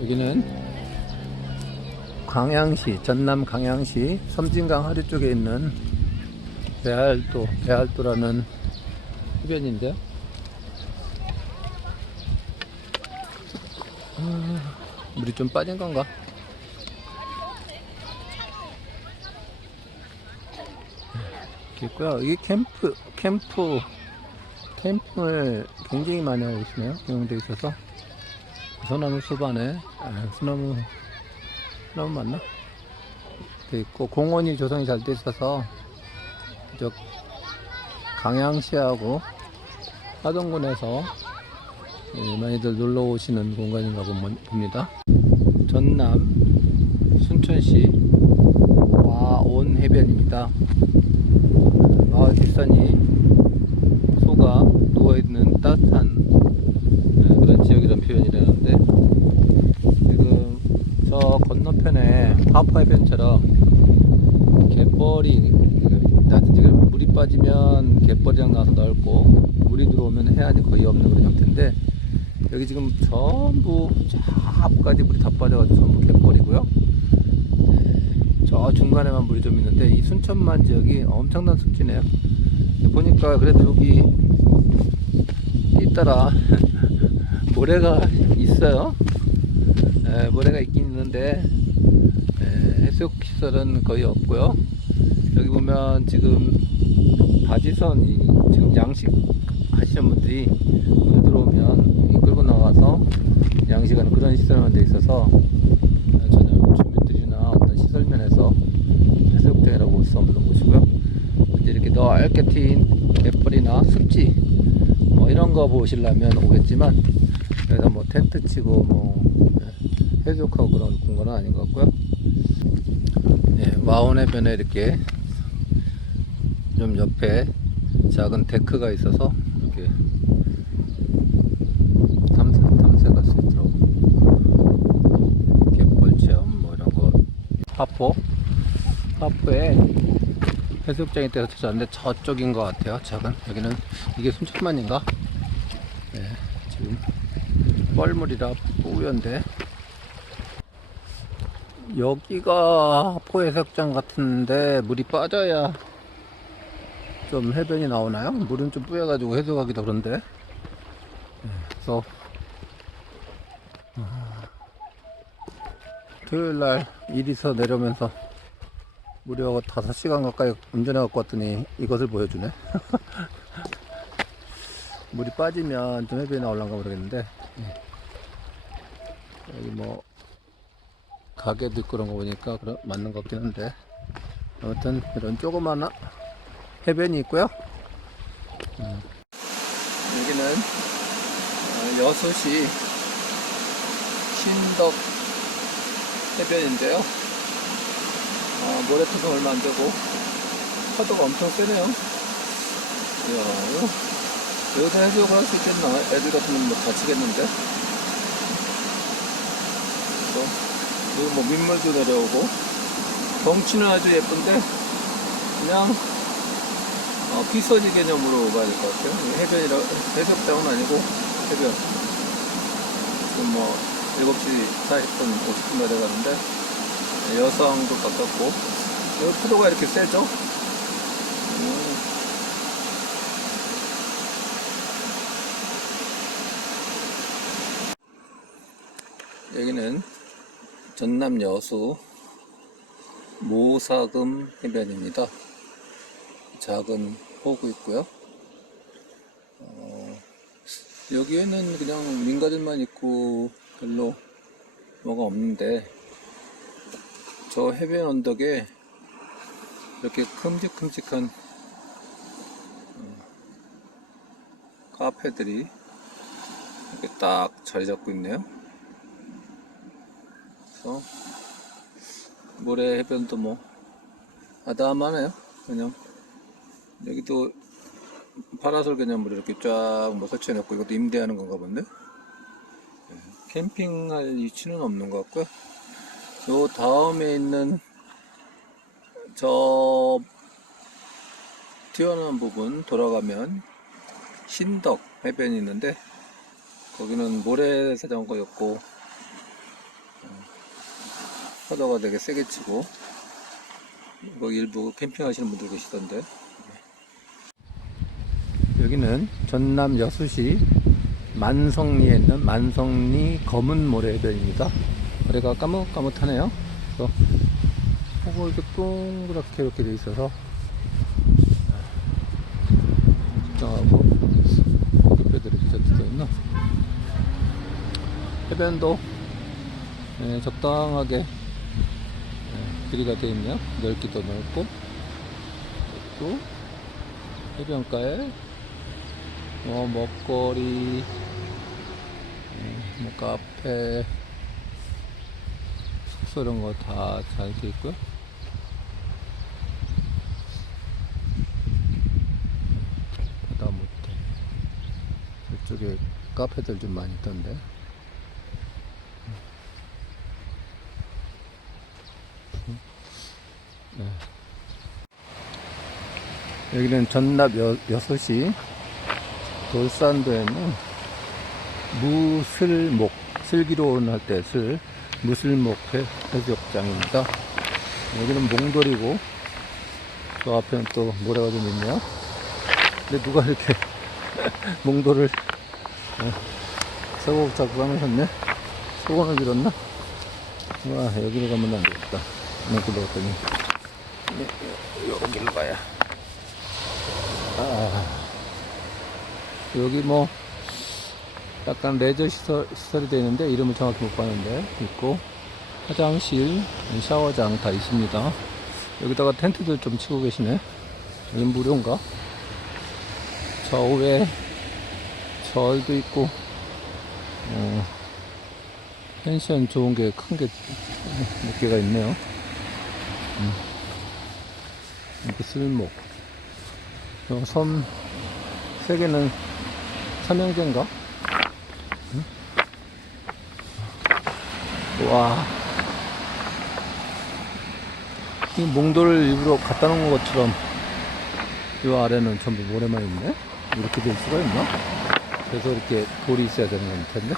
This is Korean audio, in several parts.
여기는 광양시 전남 광양시 섬진강 하류 쪽에 있는 배알도 배알도라는 해변인데요. 아, 물이 좀 빠진 건가? 있고요. 이게 캠프 캠프 캠핑을 굉장히 많이 하고 있네요. 이용돼 있어서 소나무 숲 안에 아, 소나무 소나무 맞나? 돼 있고 공원이 조성이 잘 돼 있어서 저 강양시하고 하동군에서 예, 많이들 놀러 오시는 공간인가 보- 봅니다. 전남 순천시 와온 해변입니다. 마을 뒷산이 소가 누워있는 따뜻한 예, 그런 지역이라는 표현이라는데 지금 저 건너편에 파파 해변처럼 갯벌이 나든지 그러면 물이 빠지면 갯벌이랑 나와서 넓고 물이 들어오면 해안이 거의 없는 그런 형태인데 여기 지금 전부 저 앞까지 물이 다 빠져가지고 전부 갯벌이고요 네, 저 중간에만 물이 좀 있는데 이 순천만 지역이 엄청난 습지네요 보니까 그래도 여기 잇따라 모래가 있어요. 에, 모래가 있긴 있는데 에, 해수욕 시설은 거의 없고요. 여기 보면 지금 바지선 이 지금 양식 하시는 분들이 물 들어오면 이 끌고 나가서 양식하는 그런 시설만 돼 있어서 어, 전혀 주민들이나 어떤 시설 면에서 해수욕장이라고 볼 수 없는 곳이고요. 이제 이렇게 넓게 트인 갯벌이나 습지 뭐 이런 거 보시려면 오겠지만 여기다 뭐 텐트 치고 뭐 예, 해수욕하고 그런 공간은 아닌 것 같고요. 예, 와온 해변에 이렇게 좀 옆에 작은 데크가 있어서 이렇게 탐색 탐색할 수 있도록 갯벌 체험 뭐 이런 거 파포 파포에 해수욕장이 때가 찾아왔는데 저쪽인 것 같아요. 작은 여기는 이게 순천만인가? 네, 지금 뻘물이라 뿌연데 여기가 포해수욕장 같은데 물이 빠져야 좀 해변이 나오나요? 물은 좀 뿌여가지고 해수하기도 그런데 네, 그래서 아, 토요일날 일이서 내려오면서 무려 5시간 가까이 운전해 갖고 왔더니 이것을 보여주네. 물이 빠지면 좀 해변에 나올란가 모르겠는데, 예. 여기 뭐, 가게도 그런 거 보니까 그런, 맞는 것 같긴 한데, 아무튼 이런 조그마한 해변이 있고요. 음. 여기는 어, 여수시 신덕 해변인데요. 아, 모래투성 얼마 안 되고 파도가 엄청 세네요. 이야, 여기서 해수욕을 할 수 있겠나? 애들 같으면 뭐 다치겠는데? 또, 여기 뭐 민물도 내려오고 덩치는 아주 예쁜데 그냥 어, 피서지 개념으로 가야 될 것 같아요. 해변이라 해수욕장은 아니고 해변. 지금 뭐 7시 40분, 50분 내려가는데 여성도 가깝고 여기 파도가 이렇게 세죠? 음. 여기는 전남 여수 모사금 해변입니다. 작은 호구 있고요. 어, 여기에는 그냥 민가들만 있고 별로 뭐가 없는데 저 해변 언덕에 이렇게 큼직큼직한 어, 카페들이 이렇게 딱 자리 잡고 있네요. 그래서 모래 해변도 뭐 아담하네요. 그냥 여기도 파라솔 개념으로 이렇게 쫙뭐 설치해 놓고 이것도 임대하는 건가 본데 네, 캠핑할 위치는 없는 것 같고요. 요 다음에 있는 저 튀어나온 부분 돌아가면 신덕 해변이 있는데 거기는 모래사장거였고 파도가 되게 세게 치고 뭐 일부 캠핑 하시는 분들 계시던데 여기는 전남 여수시 만성리에 있는 만성리 검은 모래변입니다. 모래가 까뭇까뭇하네요. 이렇게 동그랗게 이렇게 돼 있어서 적당하고 엉겹뼈들이 이렇게 젖어 있나 해변도 네, 적당하게 네, 길이가 되어 있네요. 넓기도 넓고 또 해변가에 뭐 먹거리 음, 뭐 카페 숙소 이런 거 다잘돼 있고요. 바다 못해. 저쪽에 카페들 좀 많이 있던데. 네. 여기는 전납 여, 여수시 돌산도에 있는 무슬목 슬기로운 할 때 슬 무슬목 해- 해수욕장입니다. 여기는 몽돌이고 저 앞에는 또 모래가 좀 있네요. 근데 누가 이렇게 몽돌을 어, 서고 잡고 가면섰네 소원을 빌었나? 와 여기로 가면 안 되겠다. 네, 여- 여기로 가야. 아, 여기 뭐 약간 레저 시설, 시설이 되는데 이름을 정확히 못 봤는데 있고 화장실, 샤워장 다 있습니다. 여기다가 텐트도 좀 치고 계시네. 여기 무료인가? 저 위에 절도 있고 어, 펜션 좋은 게 큰 게 몇 개가 있네요. 음. 이렇게 쓸목. 어, 섬, 세 개는 삼형제인가? 응? 와. 이 몽돌을 일부러 갖다 놓은 것처럼 이 아래는 전부 모래만 있네? 이렇게 될 수가 있나? 그래서 이렇게 돌이 있어야 되는 건 텐데.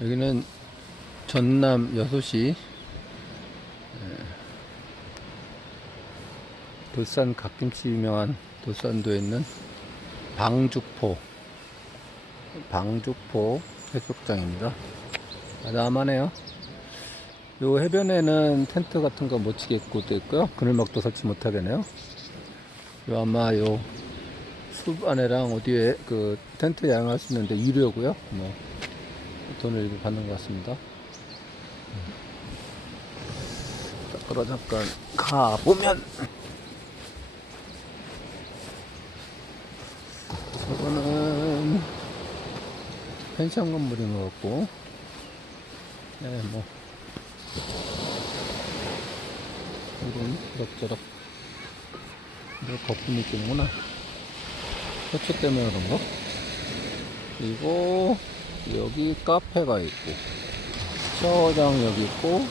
여기는 전남 여수시 돌산 갓김치 유명한 돌산도에 있는 방죽포 방죽포 해수욕장입니다. 아담하네요. 요 해변에는 텐트 같은 거 못 치겠고 돼 있고요. 그늘막도 설치 못 하겠네요. 요 아마 요 숲 안에랑 어디에 그 텐트 양할 수 있는데 유료고요. 뭐 돈을 받는 것 같습니다. 밖으로 잠깐 가 보면 저거는 펜션 건물인 것 같고, 네, 뭐, 이런 이럭저럭, 이런 거품이 있겠구나. 호초 때문에 그런가? 그리고, 여기 카페가 있고, 샤워장 여기 있고,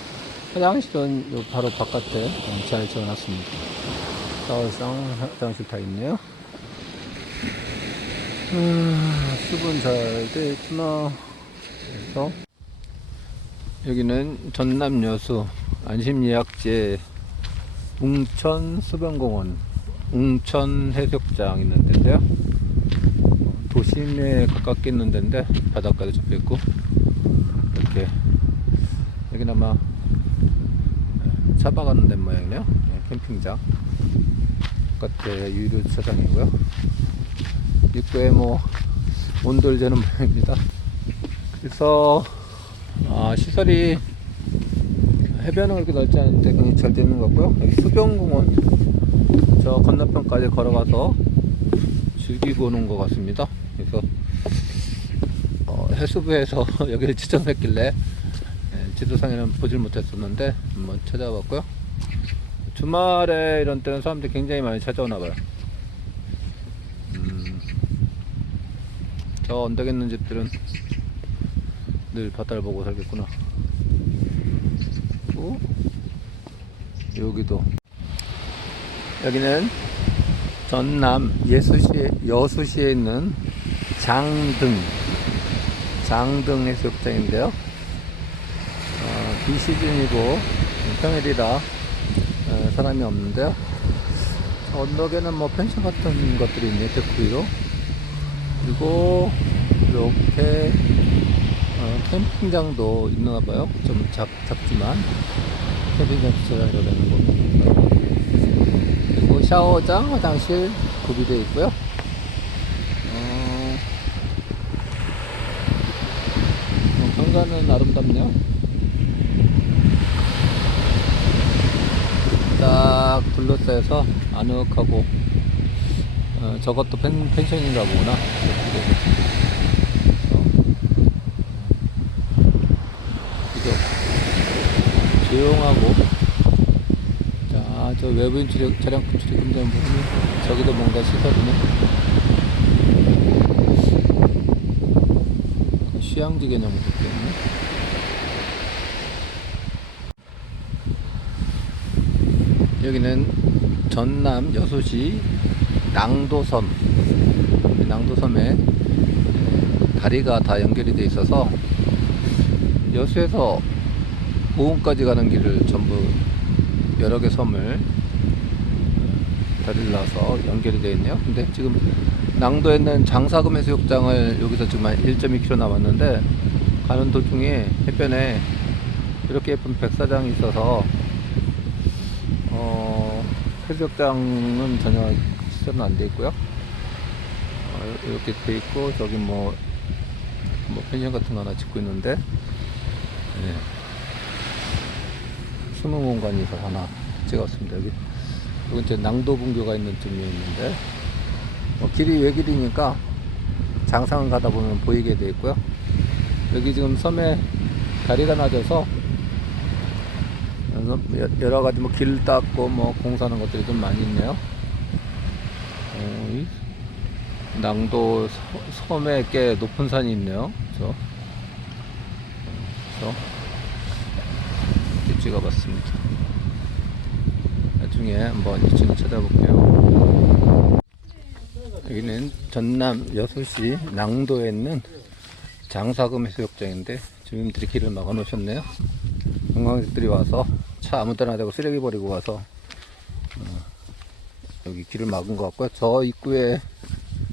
화장실은 요 바로 바깥에 잘 지어놨습니다. 샤워장, 화장실 다 있네요. 음, 수분 잘 돼 있구나. 그래서 여기는 전남 여수 안심예약제 웅천 수변공원 웅천 해수욕장 있는 데인데요. 도심에 가깝게 있는 데인데 바닷가도 접혀 있고 이렇게 여기는 아마 차박하는 데 모양이네요. 네, 캠핑장 바깥에 유료 주차장이고요. 입구에 뭐 온돌 재는 모양입니다. 그래서 아, 시설이 해변은 그렇게 넓지 않은데 그냥 잘 되는 것 같고요. 여기 수변공원 저 건너편까지 걸어가서 즐기고 오는 것 같습니다. 그래서 어, 해수부에서 여기를 지정했길래 예, 지도상에는 보질 못했었는데 한번 찾아봤고요. 주말에 이런 때는 사람들이 굉장히 많이 찾아오나 봐요. 음, 저 언덕에 있는 집들은 늘 바다를 보고 살겠구나. 그리고 여기도 여기는 전남 예수시 여수시에 있는 장등 장등 해수욕장인데요. 어, 비시즌이고 평일이라 어, 사람이 없는데요. 언덕에는 뭐 펜션 같은 것들이 있네, 데크 위로. 그리고 이렇게 어, 캠핑장도 있나 봐요. 좀 작, 작지만 캠핑장 주차장이라 되는 거고. 그리고 샤워장, 화장실 구비되어 있고요. 어, 어, 경관은 아름답네요. 딱 둘러싸여서 아늑하고 어, 저것도 펜, 펜션인가 보구나. 그죠? 조용하고 자, 저 외부인 출입, 차량 출입금지는 보면 저기도 뭔가 시설이네. 휴양지 개념으로 있겠네. 여기는 전남 여수시 낭도섬. 이 낭도섬에 다리가 다 연결이 돼 있어서 여수에서 보은까지 가는 길을 전부 여러 개 섬을 다리를 놔서 연결이 되어 있네요. 근데 지금 낭도에 있는 장사금 해수욕장을 여기서 지금 한 1.2km 남았는데 가는 도중에 해변에 이렇게 예쁜 백사장이 있어서 어, 해수욕장은 전혀 시설은 안 돼 있고요. 어, 이렇게 돼 있고 저기 뭐, 뭐 펜션 같은 거 하나 짓고 있는데 예. 숨은 공간이 서 하나 찍었습니다. 여기 여기 이제 낭도분교가 있는 쯤에 있는데 뭐 길이 외길이니까 장상을 가다 보면 보이게 돼 있고요. 여기 지금 섬에 다리가 낮아서 여러 가지 뭐 길 닦고 뭐 공사하는 것들이 좀 많이 있네요. 어, 이 낭도 서- 섬에 꽤 높은 산이 있네요. 저, 저 이렇게 찍어봤습니다. 나중에 한번 2층 찾아볼게요. 여기는 전남 여수시 낭도에 있는 장사금 해수욕장인데 주민들이 길을 막아 놓으셨네요. 관광객들이 와서 차 아무 데나 대고 쓰레기 버리고 와서 어, 여기 길을 막은 것 같고요. 저 입구에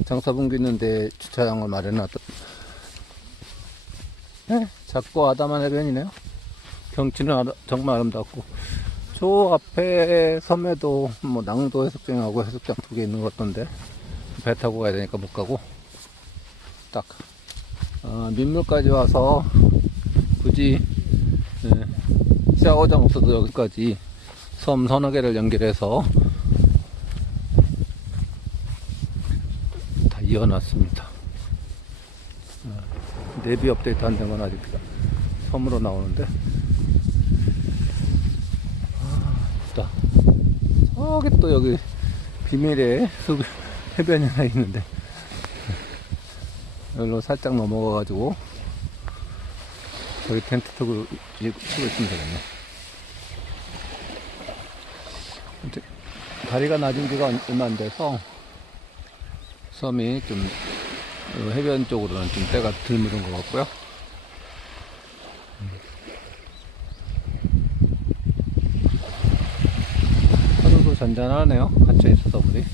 장사분교 있는데 주차장을 마련해놨다. 네, 작고 아담한 해변이네요. 경치는 아라- 정말 아름답고. 저 앞에 섬에도 뭐 낭도 해수욕장하고 해수욕장 두 개 있는 것 같던데. 배 타고 가야 되니까 못 가고. 딱. 어, 민물까지 와서 굳이 예, 샤워장 없어도 여기까지 섬 서너 개를 연결해서 다 이어놨습니다. 어, 내비 업데이트 안 된 건 아직 섬으로 나오는데 아, 좋다. 저기 또 여기 비밀의 숲 해변이 하나 있는데 여기로 살짝 넘어가가지고 저기 텐트 치고 치고 있으면 되겠네. 다리가 낮은 지가 얼마 안 돼서 섬이 좀 어, 해변 쪽으로는 좀 때가 덜 묻은 것 같고요. 하늘도 잔잔하네요. 갇혀 있어서 물이.